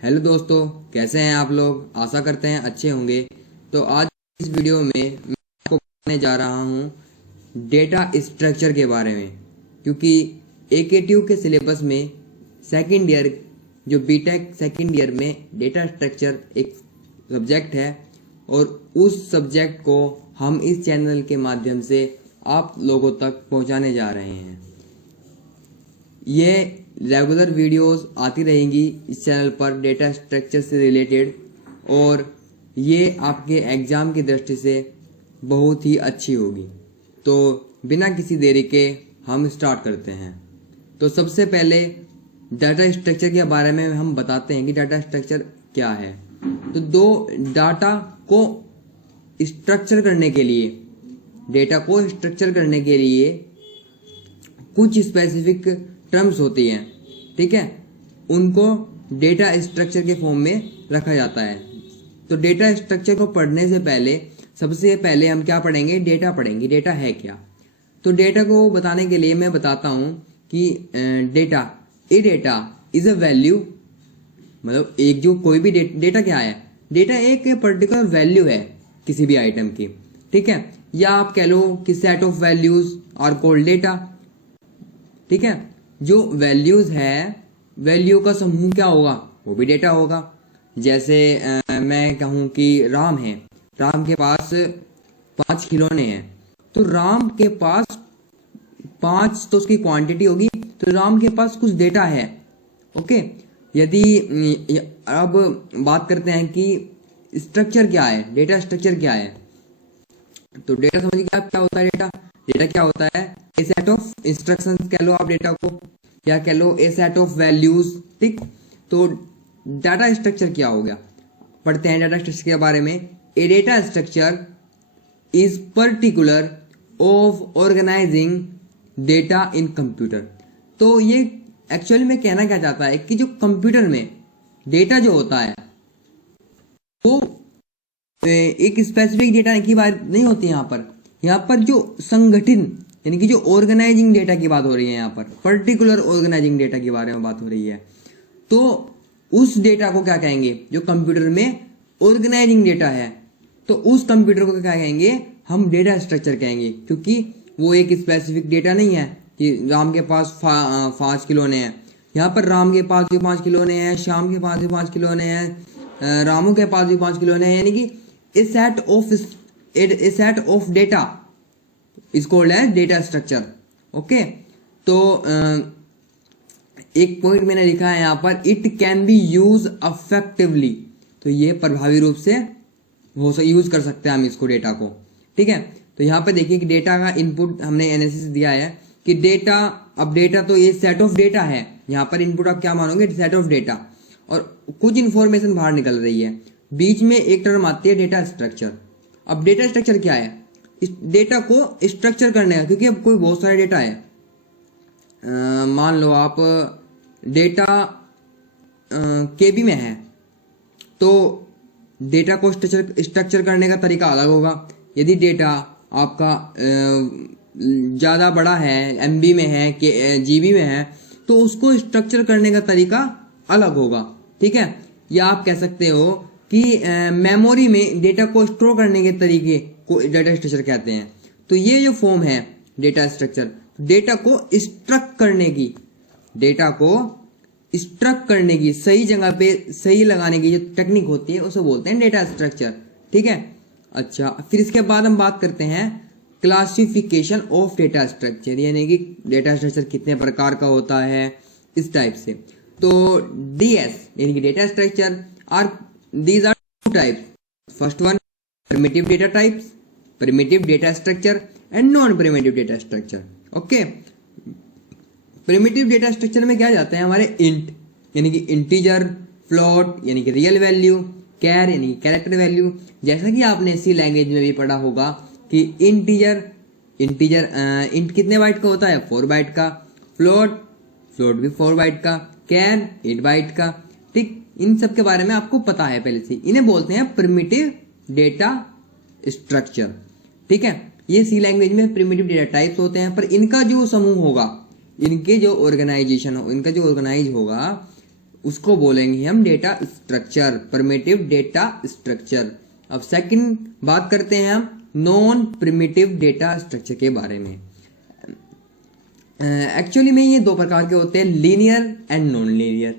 Hello दोस्तों, कैसे हैं आप लोग। आशा करते हैं अच्छे होंगे। तो आज इस वीडियो में मैं आपको बताने जा रहा हूं डेटा स्ट्रक्चर के बारे में, क्योंकि एकेटीयू के सिलेबस में सेकंड ईयर जो बीटेक सेकंड ईयर में डेटा स्ट्रक्चर एक सब्जेक्ट है और उस सब्जेक्ट को हम इस चैनल के माध्यम से आप लोगों तक पहुंचाने जा रहे हैं। ये रेगुलर वीडियोस आती रहेंगी इस चैनल पर डेटा स्ट्रक्चर से रिलेटेड, और ये आपके एग्ज़ाम की दृष्टि से बहुत ही अच्छी होगी। तो बिना किसी देरी के हम स्टार्ट करते हैं। तो सबसे पहले डाटा स्ट्रक्चर के बारे में हम बताते हैं कि डाटा स्ट्रक्चर क्या है। तो दो डाटा को स्ट्रक्चर करने के लिए कुछ स्पेसिफिक टर्म्स होती हैं, ठीक है, उनको डेटा स्ट्रक्चर के फॉर्म में रखा जाता है। तो डेटा स्ट्रक्चर को पढ़ने से पहले सबसे पहले हम क्या पढ़ेंगे, डेटा पढ़ेंगे। डेटा है क्या। तो डेटा को बताने के लिए मैं बताता हूं कि डेटा इज अ वैल्यू, मतलब एक जो कोई भी डेटा क्या है, डेटा एक पर्टिकुलर वैल्यू है किसी भी आइटम की, ठीक है, या आप कह लो कि set of values are called data, ठीक है। जो वैल्यूज है, वैल्यू का समूह क्या होगा, वो भी डेटा होगा। जैसे मैं कहूं कि राम के पास 5 खिलौने हैं, तो राम के पास 5 तो उसकी क्वांटिटी होगी, तो राम के पास कुछ डेटा है, ओके। यदि अब बात करते हैं कि स्ट्रक्चर क्या है, डेटा स्ट्रक्चर क्या है। तो डेटा समझिए क्या होता है। डेटा क्या होता है, ए सेट ऑफ इंस्ट्रक्शंस कह लो आप डेटा को, या कह लो ए सेट ऑफ वैल्यूज, ठीक। तो डाटा स्ट्रक्चर क्या हो गया, पढ़ते हैं डाटा स्ट्रक्चर के बारे में। A data structure is particular of organizing data in computer. तो ये एक्चुअली में कहना क्या चाहता है कि जो कंप्यूटर में डेटा जो होता है वो एक स्पेसिफिक डेटा की बात नहीं होती। यहाँ पर जो संगठित यानी कि जो ऑर्गेनाइजिंग डेटा की बात हो रही है, यहाँ पर पर्टिकुलर ऑर्गेनाइजिंग डेटा के बारे में बात हो रही है। तो उस डेटा को क्या कहेंगे, जो कंप्यूटर में ऑर्गेनाइजिंग डेटा है, तो उस कंप्यूटर को क्या कहेंगे, हम डेटा स्ट्रक्चर कहेंगे, क्योंकि वो एक स्पेसिफिक डेटा नहीं है कि राम के पास 5 खिलौने हैं। यहाँ पर राम के पास भी 5 खिलौने हैं, श्याम के पास भी 5 खिलौने हैं, रामू के पास भी 5 खिलौने हैं, यानी कि a set of data is called as data structure, okay. तो एक पॉइंट मैंने लिखा है यहाँ पर, it can be use effectively. तो ये प्रभावी रूप से यूज कर सकते हैं हम इसको, डेटा को, ठीक है। तो यहाँ पे देखिए कि डेटा का इनपुट हमने एनालिसिस दिया है कि डेटा तो ये सेट ऑफ डेटा है। यहाँ पर इनपुट आप क्या मानोगे, सेट ऑफ डेटा, और कुछ इंफॉर्मेशन बाहर निकल रही है। बीच में एक टर्म आती है डेटा स्ट्रक्चर। अब डेटा स्ट्रक्चर क्या है, इस डेटा को स्ट्रक्चर करने का, क्योंकि अब कोई बहुत सारे डेटा है। मान लो आप डेटा केबी में है, तो डेटा को स्ट्रक्चर करने का तरीका अलग होगा। यदि डेटा आपका ज़्यादा बड़ा है, एमबी में है कि जीबी में है, तो उसको स्ट्रक्चर करने का तरीका अलग होगा, ठीक है। या आप कह सकते हो कि मेमोरी में डेटा को स्टोर करने के तरीके को डेटा स्ट्रक्चर कहते हैं। तो ये जो फॉर्म है डेटा स्ट्रक्चर, डेटा को स्ट्रक्ट करने की सही जगह पे सही लगाने की जो टेक्निक होती है उसे बोलते हैं डेटा स्ट्रक्चर, ठीक है। अच्छा, फिर इसके बाद हम बात करते हैं क्लासिफिकेशन ऑफ डेटा स्ट्रक्चर, यानी कि डेटा स्ट्रक्चर कितने प्रकार का होता है, इस टाइप से। तो डीएस यानी कि data structure these are 2 types. First one, primitive data types, primitive data structure and non-primitive data structure. Okay. Primitive data structure में क्या जाते हैं हमारे int यानी कि इंटीजर, फ्लोट यानी कि रियल वैल्यू, कैर यानी कि कैरेक्टर वैल्यू। जैसा कि आपने सी लैंग्वेज में भी पढ़ा होगा कि इंट कितने बाइट का होता है, 4 बाइट का, फ्लोट भी 4 बाइट का, कैर 8 बाइट का, ठीक। इन सब के बारे में आपको पता है पहले से। इन्हें बोलते हैं प्रिमिटिव डेटा स्ट्रक्चर, ठीक है। ये सी लैंग्वेज में प्रिमिटिव डेटा टाइप्स होते हैं, पर इनका जो समूह होगा, इनके जो ऑर्गेनाइजेशन हो, इनका जो ऑर्गेनाइज होगा उसको बोलेंगे हम data structure, primitive data structure. अब सेकंड बात करते हैं हम नॉन प्रिमिटिव डेटा स्ट्रक्चर के बारे में। एक्चुअली में ये दो प्रकार के होते हैं, लीनियर एंड नॉन लीनियर,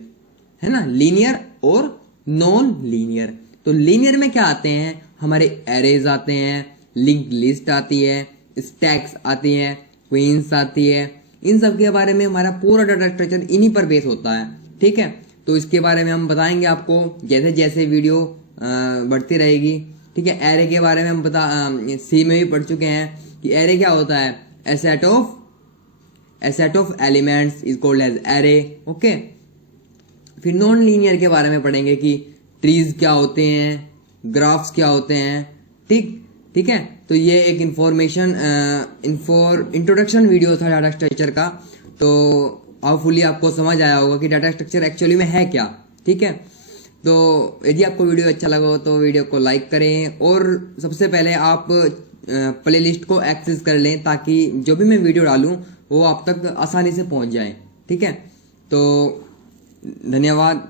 है ना, लीनियर और नॉन लीनियर। तो लीनियर में क्या आते हैं, हमारे एरेज आते हैं, लिंक लिस्ट आती है, स्टैक्स आती है, क्वींस आती है। इन सब के बारे में हमारा पूरा डाटा स्ट्रक्चर इन्हीं पर बेस होता है, ठीक है। तो इसके बारे में हम बताएंगे आपको जैसे जैसे वीडियो बढ़ती रहेगी, ठीक है। एरे के बारे में हम सी में भी पढ़ चुके हैं कि एरे क्या होता है, a set of elements is called as array, okay. फिर नॉन लीनियर के बारे में पढ़ेंगे कि ट्रीज क्या होते हैं, ग्राफ्स क्या होते हैं, ठीक है। तो ये एक इंट्रोडक्शन वीडियो था डाटा स्ट्रक्चर का। तो होपफुली आपको समझ आया होगा कि डाटा स्ट्रक्चर एक्चुअली में है क्या, ठीक है। तो यदि आपको वीडियो अच्छा लगा हो तो वीडियो को लाइक करें, और सबसे पहले आप प्लेलिस्ट को एक्सेस कर लें ताकि जो भी मैं वीडियो डालूं वो आप तक आसानी से पहुंच जाए, ठीक है। तो धन्यवाद।